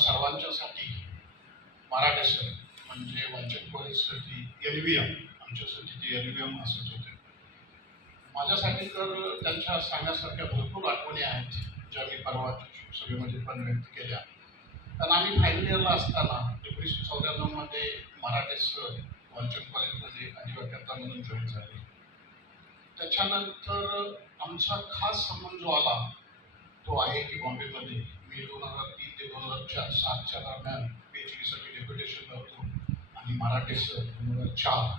सर्वांच्यासाठी Marathi sir म्हणजे वाचक परिषदेसाठी LVM, आमच्यासाठी ते LVM असंच होते. माझ्यासाठी तर त्यांच्या सांगण्यासारख्या भरपूर आठवणी आहेत ज्या मी परवा सभेमध्ये पण व्यक्त केल्या. कारण आम्ही फायनल इयरला असताना 1994 मराठी सर वाचक कॉलेजमध्ये अधिवक्ता म्हणून जॉईन झाले. त्याच्यानंतर आमचा खास संबंध जो आला तो IIT बॉम्बेमध्ये मी 2003 ते 2007च्या दरम्यान PhD साठी डेप्युटेशनला होतो आणि मराठी सर 2004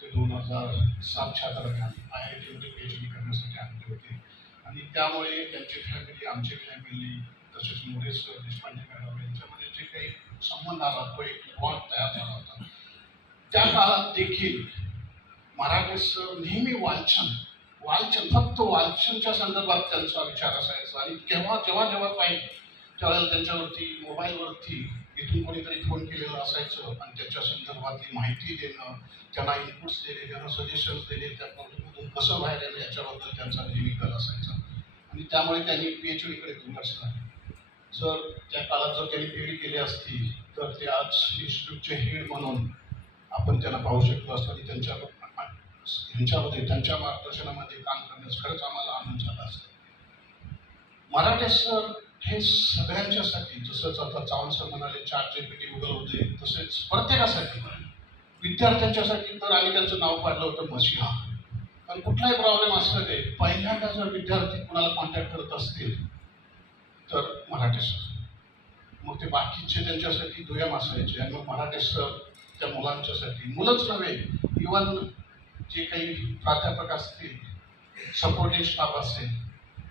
ते 2007च्या दरम्यान IIT मध्ये PhD करण्यासाठी आणले होते. आणि त्यामुळे त्यांची फॅमिली, आमची फॅमिली, तसेच मोरे सर, देशपांडे मॅडम यांच्यामध्ये जे काही संबंध आला तो एक बॉन्ड तयार झाला होता. त्या काळात देखील मराठी सर नेहमी वाचन फक्त वाचनच्या संदर्भात त्यांचा विचार असायचा. आणि जेव्हा पाहिजे त्यावेळेला त्यांच्यावरती मोबाईलवरती इथून कोणीतरी फोन केलेलं असायचं आणि त्याच्या संदर्भातली माहिती देणं, त्यांना इनपुट्स देणे, त्यांना सजेशन्स देणे, त्या प्रॉब्लेममधून कसं बाहेर येणं याच्याबद्दल त्यांचा नेहमी कल असायचा. आणि त्यामुळे त्यांनी PhDकडे दुर्लक्ष झालं. जर त्या काळात जर त्यांनी PhD केली असती तर ते आज इन्स्टिट्यूटचे हेड म्हणून आपण त्यांना पाहू शकतो असतं. आणि त्यांच्या मार्गदर्शनामध्ये काम करण्यास खरंच आम्हाला आनंद झाला असतो. मराठी सर हे सगळ्यांच्यासाठी, जसं आता चव्हाण सर म्हणाले ChatGPT गुगल होते, तसेच प्रत्येकासाठी, विद्यार्थ्यांच्यासाठी तर आम्ही त्यांचं नाव पाडलं होतं मशिहा. कारण कुठलाही प्रॉब्लेम असला ते पहिल्यांदा जर विद्यार्थी कुणाला कॉन्टॅक्ट करत असतील तर मराठी सर, मग ते बाकीचे त्यांच्यासाठी दुय्यम असायचे. आणि मग मराठी सर त्या मुलांच्यासाठी, मुलंच नव्हे, इव्हन जे काही प्राध्यापक असतील, सपोर्टिंग स्टाफ असेल,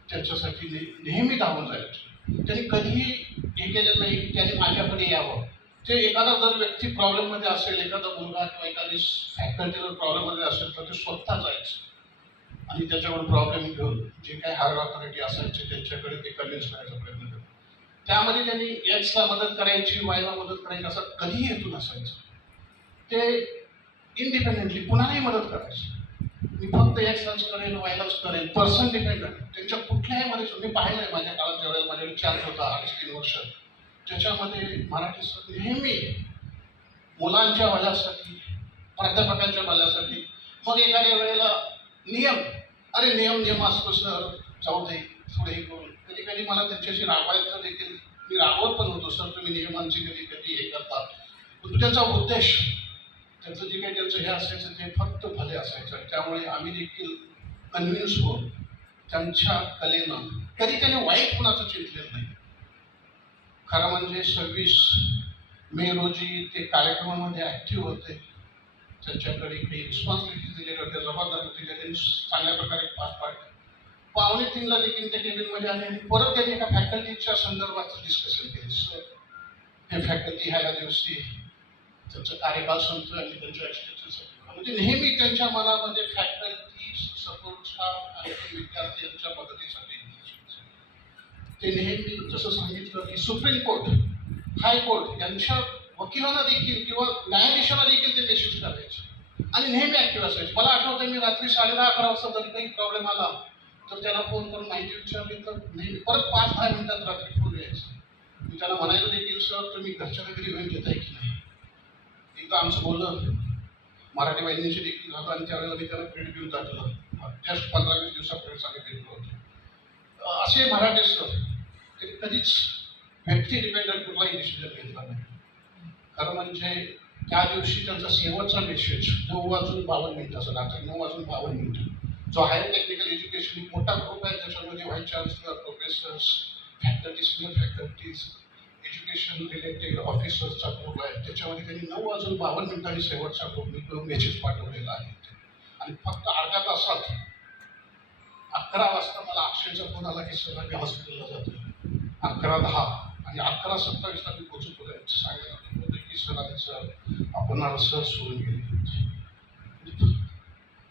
त्यांच्यासाठी नेहमी धावून जायचे. त्यांनी कधीही हे केलेलं नाही की त्यांनी माझ्याकडे यावं. ते एखादा जर व्यक्ती प्रॉब्लेममध्ये असेल, एखादा मुलगा किंवा एखादी फॅकल्टी जर प्रॉब्लेममध्ये असेल तर ते स्वतः जायचे आणि त्याच्यावर प्रॉब्लेम घेऊन जे काही हायर ऑथॉरिटी असायचे त्यांच्याकडे ते कन्व्हिन्स करायचा प्रयत्न करतो. त्यामध्ये त्यांनी एक्सला मदत करायची, वायला मदत करायची असं कधीही हेतू नसायचं. ते इंडिपेंडेंटली कुणालाही मदत करायची. मी फक्त एक्सलाच करेन, वायलाच करेन, पर्सन डिपेंडंट. त्यांच्या कुठल्याही मध्ये मी पाहिलं आहे माझ्या काळात, ज्यावेळेस माझ्याकडे चान्स होता 3 वर्ष, त्याच्यामध्ये मराठी सर नेहमी मुलांच्या भल्यासाठी, प्राध्यापकांच्या भल्यासाठी. मग एखाद्या वेळेला नियम असतो सर, जाऊ दे थोडे हे करून. कधी कधी मला त्यांच्याशी रागवायचं देखील, मी रागवत पण होतो, सर तुम्ही नियमांची कधी हे करता. पण त्यांचा उद्देश, त्यांचं जे काही त्यांचं हे असायचं ते फक्त भले असायचं. त्यामुळे आम्ही देखील कन्व्हिन्स होऊन त्यांच्या कलेनं कधी त्यांनी वाईट कुणाचं चिंतलेलं नाही. खरं म्हणजे 26 मे रोजी ते कार्यक्रमामध्ये ॲक्टिव्ह होते. त्यांच्याकडे काही रिस्पॉन्सिबिलिटीज दिलेल्या होत्या, जबाबदारी होती, त्यांनी चांगल्या प्रकारे पार पाडल्या. 2:45 देखील त्या केबिनमध्ये आले आणि परत त्यांनी एका फॅकल्टीच्या संदर्भात डिस्कशन केले. सर हे फॅकल्टी ह्या दिवशी त्यांचं कार्यकाळ संपतोय आणि त्यांच्या एक्सटेन्शनसाठी, म्हणजे नेहमी त्यांच्या मनामध्ये फॅकल्टी सपोर्टचा आणि विद्यार्थी यांच्या मदतीसाठी ते नेहमी, जसं सांगितलं की सुप्रीम कोर्ट, हायकोर्ट यांच्या वकिलांना देखील किंवा न्यायाधीशांना देखील ते मेसेज करायचे आणि नेहमी ॲक्टिव्ह असायचे. मला आठवतं मी रात्री 10:30-11 वाजता जरी काही प्रॉब्लेम आला तर त्याला फोन करून माहिती विचारली तर नेहमी परत 5-10 मिनिटात रात्री फोन यायचं. मी त्याला म्हणायचं देखील, सर तुम्ही घरच्या वगैरे घेऊन घेताय की नाही. एकदा आमचं बोलणं मराठी वाहिनीशी देखील झालं आणि त्यावेळेला मी त्याला भेट घेऊन टाकलं. जस्ट 15-20 दिवसापूर्वीच आम्ही भेटलो होतो. असे मराठी सर ते कधीच व्यक्ती डिपेंडंट कुठलाही डिसिजन घेतला नाही. खरं म्हणजे त्या दिवशी त्यांचा शेवटचा मेसेज 9:52 रात्री 9:52, जो हायर टेक्निकल एज्युकेशन एक मोठा ग्रुप आहे, त्याच्यामध्ये vice chancellor, professors, faculty, senior faculties, education related ऑफिसर्सचा ग्रुप आहे. त्याच्यामध्ये त्यांनी 9:52 शेवटचा ग्रुप मेसेज पाठवलेला आहे. आणि फक्त अर्ध्या तासात 11 वाजता मला अक्षयचा फोन आला की सर मी हॉस्पिटलला जातो. 11:10 आणि 11:27 मी पोहोचतो. सांगितलं होतं की सर आपण सर सोडून गेले.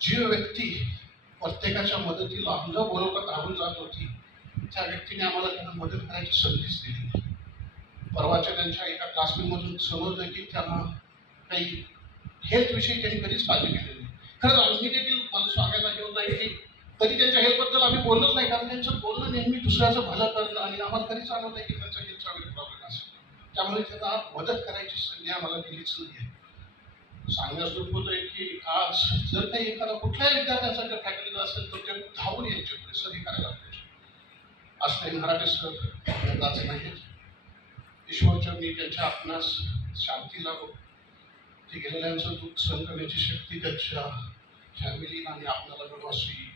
जी व्यक्ती प्रत्येकाच्या मदतीला न बोलवता धावून जात होती त्या व्यक्तीने आम्हाला त्यांना मदत करायची संधीच दिली. परवाच्या त्यांच्या एका क्लासमेटमधून समजलं की त्यांना काही हेल्थविषयी त्यांनी कधीच काळजी केली नाही. खरंच आम्ही देखील मला सांगायला हे होतं की कधी त्यांच्या हेल्थबद्दल आम्ही बोललोच नाही, कारण त्यांचं बोलणं नेहमी दुसऱ्याचं भलं करणं आणि आम्हाला कधीच जाणवत नाही की त्यांचा हेल्थचा वगैरे प्रॉब्लेम असेल. त्यामुळे त्यांना मदत करायची संधी आम्हाला दिलीच नाही. सांगण्यास दुःख होतंय की आज जर काही एखादा कुठल्याही विद्यार्थ्याचा जर फॅकल्टीचा असेल तर ते धावून यांच्याकडे सरी करायला पाहिजे. असले मराठे सर यंदाच नाहीत. ईश्वरचरणी त्यांच्या आपणास शांती लाभो. ते गेलेल्यांचं दुःख सहन करण्याची शक्ती त्यांच्या फॅमिलीला आणि आपल्याला मिळो अशी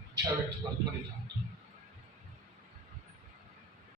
इच्छा व्यक्त करतो आणि थांबतो.